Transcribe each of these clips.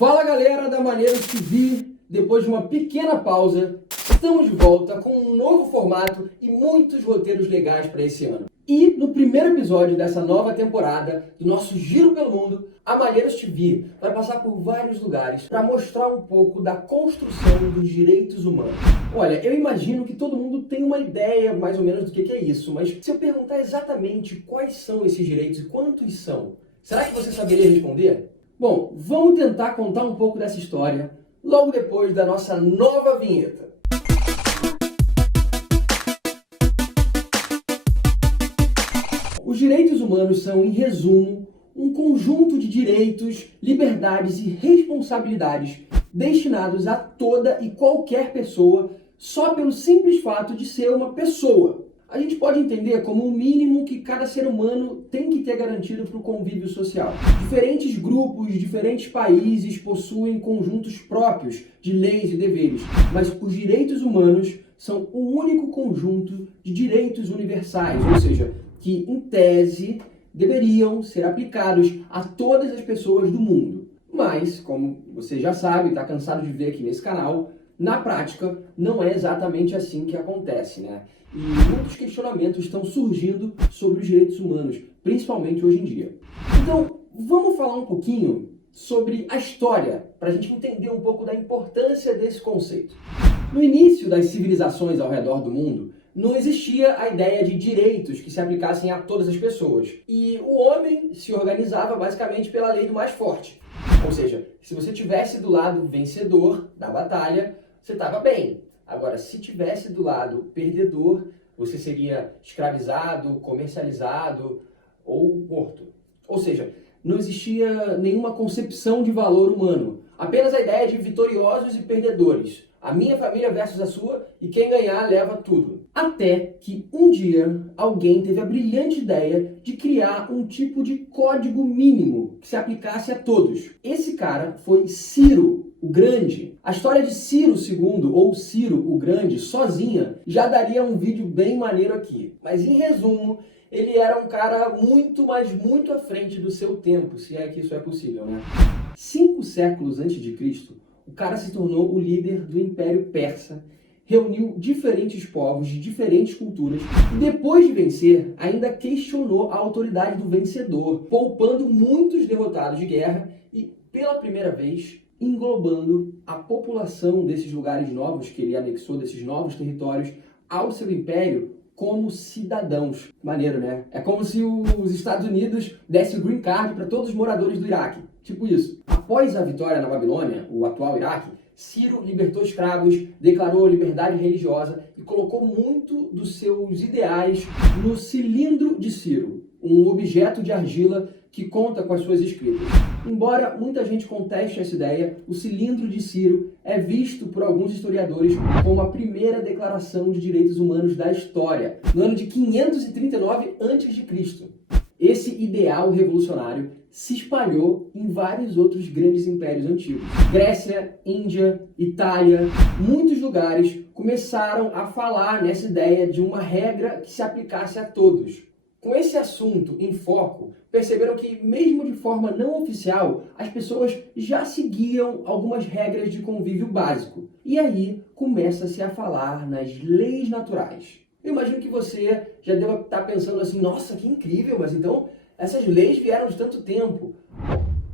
Fala galera da Maneiros TV, depois de uma pequena pausa, estamos de volta com um novo formato e muitos roteiros legais para esse ano. E no primeiro episódio dessa nova temporada do nosso Giro pelo Mundo, a Maneiros TV vai passar por vários lugares para mostrar um pouco da construção dos direitos humanos. Olha, eu imagino que todo mundo tem uma ideia mais ou menos do que é isso, mas se eu perguntar exatamente quais são esses direitos e quantos são, será que você saberia responder? Bom, vamos tentar contar um pouco dessa história logo depois da nossa nova vinheta. Os direitos humanos são, em resumo, um conjunto de direitos, liberdades e responsabilidades destinados a toda e qualquer pessoa só pelo simples fato de ser uma pessoa. A gente pode entender como o mínimo que cada ser humano tem que ter garantido para o convívio social. Diferentes grupos, diferentes países possuem conjuntos próprios de leis e deveres, mas os direitos humanos são o único conjunto de direitos universais, ou seja, que, em tese, deveriam ser aplicados a todas as pessoas do mundo. Mas, como você já sabe, está cansado de ver aqui nesse canal, na prática, não é exatamente assim que acontece, né? E muitos questionamentos estão surgindo sobre os direitos humanos, principalmente hoje em dia. Então, vamos falar um pouquinho sobre a história, para a gente entender um pouco da importância desse conceito. No início das civilizações ao redor do mundo, não existia a ideia de direitos que se aplicassem a todas as pessoas. E o homem se organizava basicamente pela lei do mais forte. Ou seja, se você estivesse do lado vencedor da batalha, você estava bem. Agora, se tivesse do lado perdedor, você seria escravizado, comercializado ou morto. Ou seja, não existia nenhuma concepção de valor humano. Apenas a ideia de vitoriosos e perdedores. A minha família versus a sua e quem ganhar leva tudo. Até que um dia alguém teve a brilhante ideia de criar um tipo de código mínimo que se aplicasse a todos. Esse cara foi Ciro o Grande. A história de Ciro II ou Ciro o Grande sozinha já daria um vídeo bem maneiro aqui. Mas em resumo, ele era um cara muito, mas muito à frente do seu tempo, se é que isso é possível, né? 5 séculos antes de Cristo, o cara se tornou o líder do Império Persa, reuniu diferentes povos de diferentes culturas e depois de vencer, ainda questionou a autoridade do vencedor, poupando muitos derrotados de guerra e, pela primeira vez, englobando a população desses lugares novos que ele anexou, desses novos territórios, ao seu império como cidadãos. Maneiro, né? É como se os Estados Unidos dessem o green card para todos os moradores do Iraque. Tipo isso. Após a vitória na Babilônia, o atual Iraque, Ciro libertou escravos, declarou liberdade religiosa e colocou muito dos seus ideais no cilindro de Ciro, um objeto de argila que conta com as suas escritas. Embora muita gente conteste essa ideia, o cilindro de Ciro é visto por alguns historiadores como a primeira declaração de direitos humanos da história, no ano de 539 a.C. Esse ideal revolucionário se espalhou em vários outros grandes impérios antigos. Grécia, Índia, Itália, muitos lugares começaram a falar nessa ideia de uma regra que se aplicasse a todos. Com esse assunto em foco, perceberam que, mesmo de forma não oficial, as pessoas já seguiam algumas regras de convívio básico. E aí começa-se a falar nas leis naturais. Eu imagino que você já deva estar pensando assim, nossa, que incrível, mas então essas leis vieram de tanto tempo.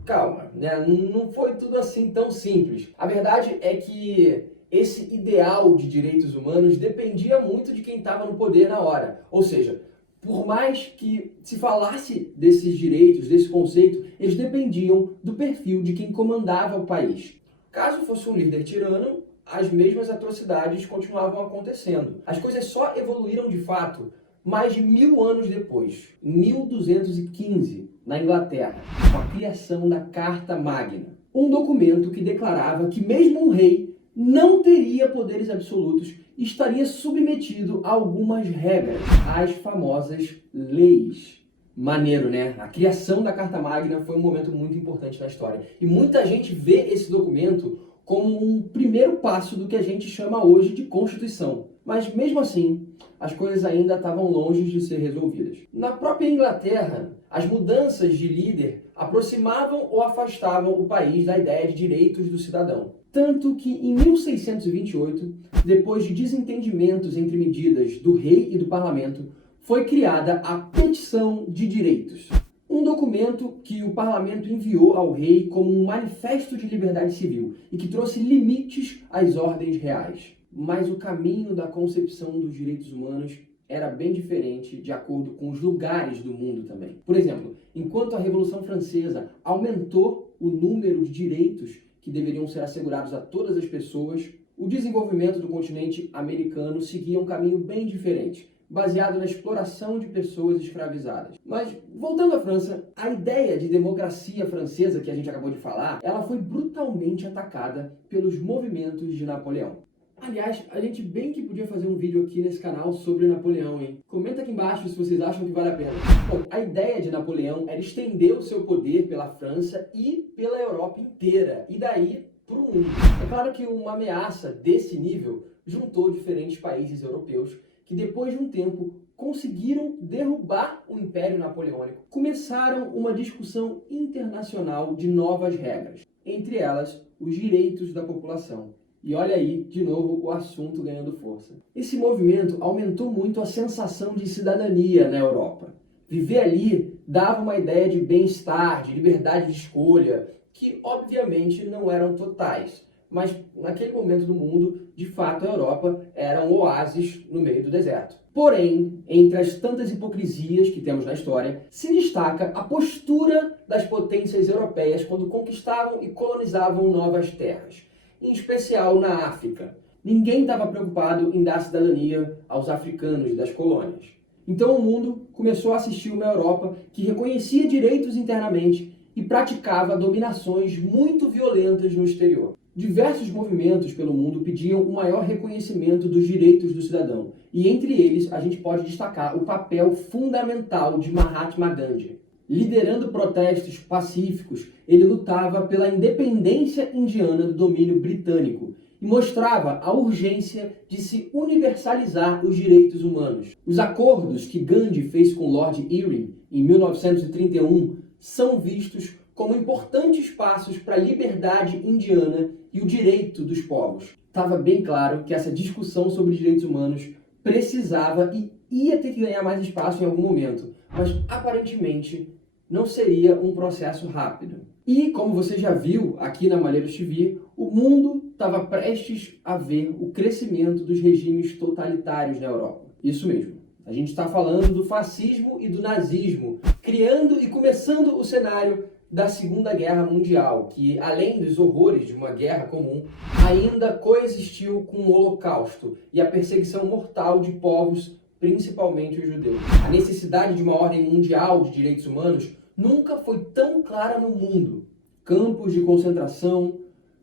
Calma, né? Não foi tudo assim tão simples. A verdade é que esse ideal de direitos humanos dependia muito de quem estava no poder na hora. Ou seja, por mais que se falasse desses direitos, desse conceito, eles dependiam do perfil de quem comandava o país. Caso fosse um líder tirano, as mesmas atrocidades continuavam acontecendo. As coisas só evoluíram de fato mais de 1000 anos depois, em 1215, na Inglaterra, com a criação da Carta Magna. Um documento que declarava que mesmo um rei não teria poderes absolutos e estaria submetido a algumas regras, as famosas leis. Maneiro, né? A criação da Carta Magna foi um momento muito importante na história. E muita gente vê esse documento como um primeiro passo do que a gente chama hoje de Constituição. Mas mesmo assim, as coisas ainda estavam longe de ser resolvidas. Na própria Inglaterra, as mudanças de líder aproximavam ou afastavam o país da ideia de direitos do cidadão. Tanto que em 1628, depois de desentendimentos entre medidas do rei e do parlamento, foi criada a Petição de Direitos. Um documento que o parlamento enviou ao rei como um manifesto de liberdade civil e que trouxe limites às ordens reais. Mas o caminho da concepção dos direitos humanos era bem diferente de acordo com os lugares do mundo também. Por exemplo, enquanto a Revolução Francesa aumentou o número de direitos que deveriam ser assegurados a todas as pessoas, o desenvolvimento do continente americano seguia um caminho bem diferente, baseado na exploração de pessoas escravizadas. Mas, voltando à França, a ideia de democracia francesa que a gente acabou de falar, ela foi brutalmente atacada pelos movimentos de Napoleão. Aliás, a gente bem que podia fazer um vídeo aqui nesse canal sobre Napoleão, hein? Comenta aqui embaixo se vocês acham que vale a pena. Bom, a ideia de Napoleão era estender o seu poder pela França e pela Europa inteira, e daí para o mundo. É claro que uma ameaça desse nível juntou diferentes países europeus que depois de um tempo conseguiram derrubar o Império Napoleônico. Começaram uma discussão internacional de novas regras, entre elas os direitos da população. E olha aí, de novo, o assunto ganhando força. Esse movimento aumentou muito a sensação de cidadania na Europa. Viver ali dava uma ideia de bem-estar, de liberdade de escolha, que obviamente não eram totais. Mas naquele momento do mundo, de fato, a Europa era um oásis no meio do deserto. Porém, entre as tantas hipocrisias que temos na história, se destaca a postura das potências europeias quando conquistavam e colonizavam novas terras. Em especial na África. Ninguém estava preocupado em dar cidadania aos africanos das colônias. Então o mundo começou a assistir uma Europa que reconhecia direitos internamente e praticava dominações muito violentas no exterior. Diversos movimentos pelo mundo pediam um maior reconhecimento dos direitos do cidadão, e entre eles a gente pode destacar o papel fundamental de Mahatma Gandhi. Liderando protestos pacíficos, ele lutava pela independência indiana do domínio britânico e mostrava a urgência de se universalizar os direitos humanos. Os acordos que Gandhi fez com Lord Irwin em 1931 são vistos como importantes passos para a liberdade indiana e o direito dos povos. Estava bem claro que essa discussão sobre direitos humanos precisava e ia ter que ganhar mais espaço em algum momento, mas aparentemente não seria um processo rápido. E, como você já viu aqui na Malheiros TV, o mundo estava prestes a ver o crescimento dos regimes totalitários na Europa. Isso mesmo. A gente está falando do fascismo e do nazismo, criando e começando o cenário da Segunda Guerra Mundial, que, além dos horrores de uma guerra comum, ainda coexistiu com o Holocausto e a perseguição mortal de povos, principalmente os judeus. A necessidade de uma ordem mundial de direitos humanos nunca foi tão clara no mundo. Campos de concentração,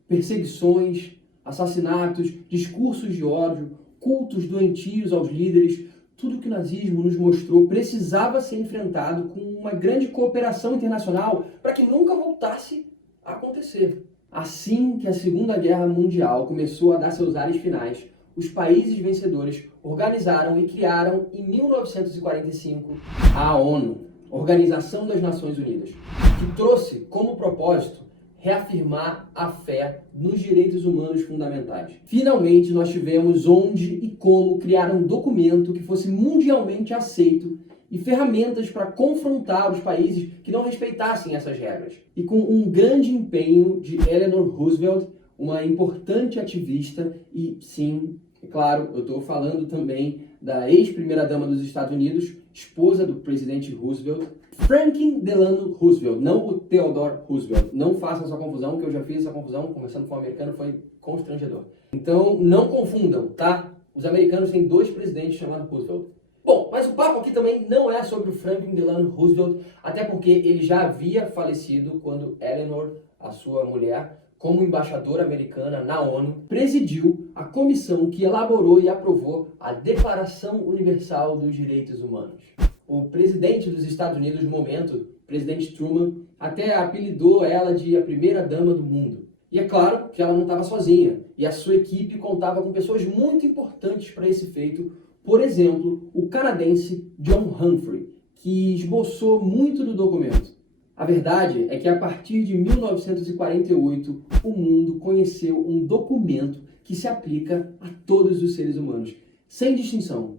perseguições, assassinatos, discursos de ódio, cultos doentios aos líderes, tudo que o nazismo nos mostrou precisava ser enfrentado com uma grande cooperação internacional para que nunca voltasse a acontecer. Assim que a Segunda Guerra Mundial começou a dar seus ares finais, os países vencedores organizaram e criaram, em 1945, a ONU, Organização das Nações Unidas, que trouxe como propósito reafirmar a fé nos direitos humanos fundamentais. Finalmente, nós tivemos onde e como criar um documento que fosse mundialmente aceito e ferramentas para confrontar os países que não respeitassem essas regras. E com um grande empenho de Eleanor Roosevelt, uma importante ativista e, sim, é claro, eu estou falando também da ex-primeira-dama dos Estados Unidos, esposa do presidente Roosevelt, Franklin Delano Roosevelt, não o Theodore Roosevelt. Não façam essa confusão, que eu já fiz essa confusão, conversando com um americano, foi constrangedor. Então, não confundam, tá? Os americanos têm dois presidentes chamados Roosevelt. Bom, mas o papo aqui também não é sobre o Franklin Delano Roosevelt, até porque ele já havia falecido quando Eleanor, a sua mulher, como embaixadora americana na ONU, presidiu a comissão que elaborou e aprovou a Declaração Universal dos Direitos Humanos. O presidente dos Estados Unidos no momento, o presidente Truman, até apelidou ela de a primeira dama do mundo. E é claro que ela não estava sozinha, e a sua equipe contava com pessoas muito importantes para esse feito, por exemplo, o canadense John Humphrey, que esboçou muito do documento. A verdade é que a partir de 1948, o mundo conheceu um documento que se aplica a todos os seres humanos, sem distinção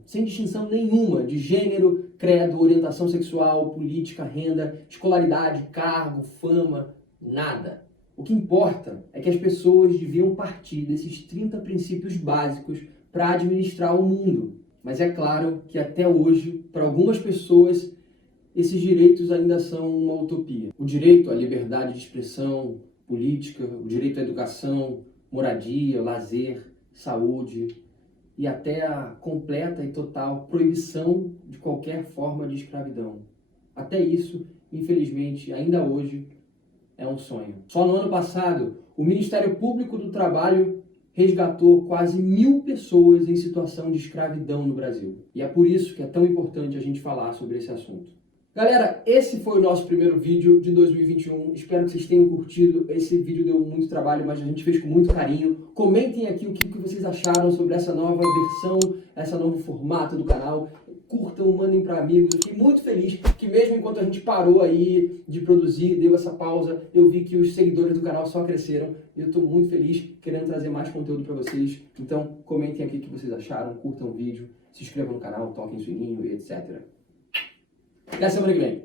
nenhuma de gênero, credo, orientação sexual, política, renda, escolaridade, cargo, fama, nada. O que importa é que as pessoas deviam partir desses 30 princípios básicos para administrar o mundo. Mas é claro que até hoje, para algumas pessoas, esses direitos ainda são uma utopia. O direito à liberdade de expressão política, o direito à educação, moradia, lazer, saúde e até a completa e total proibição de qualquer forma de escravidão. Até isso, infelizmente, ainda hoje é um sonho. Só no ano passado, o Ministério Público do Trabalho resgatou quase 1.000 pessoas em situação de escravidão no Brasil. E é por isso que é tão importante a gente falar sobre esse assunto. Galera, esse foi o nosso primeiro vídeo de 2021. Espero que vocês tenham curtido. Esse vídeo deu muito trabalho, mas a gente fez com muito carinho. Comentem aqui o que vocês acharam sobre essa nova versão, esse novo formato do canal. Curtam, mandem para amigos. Eu fiquei muito feliz que mesmo enquanto a gente parou aí de produzir, deu essa pausa, eu vi que os seguidores do canal só cresceram. E eu estou muito feliz querendo trazer mais conteúdo para vocês. Então, comentem aqui o que vocês acharam, curtam o vídeo, se inscrevam no canal, toquem o sininho e etc. Até semana que vem.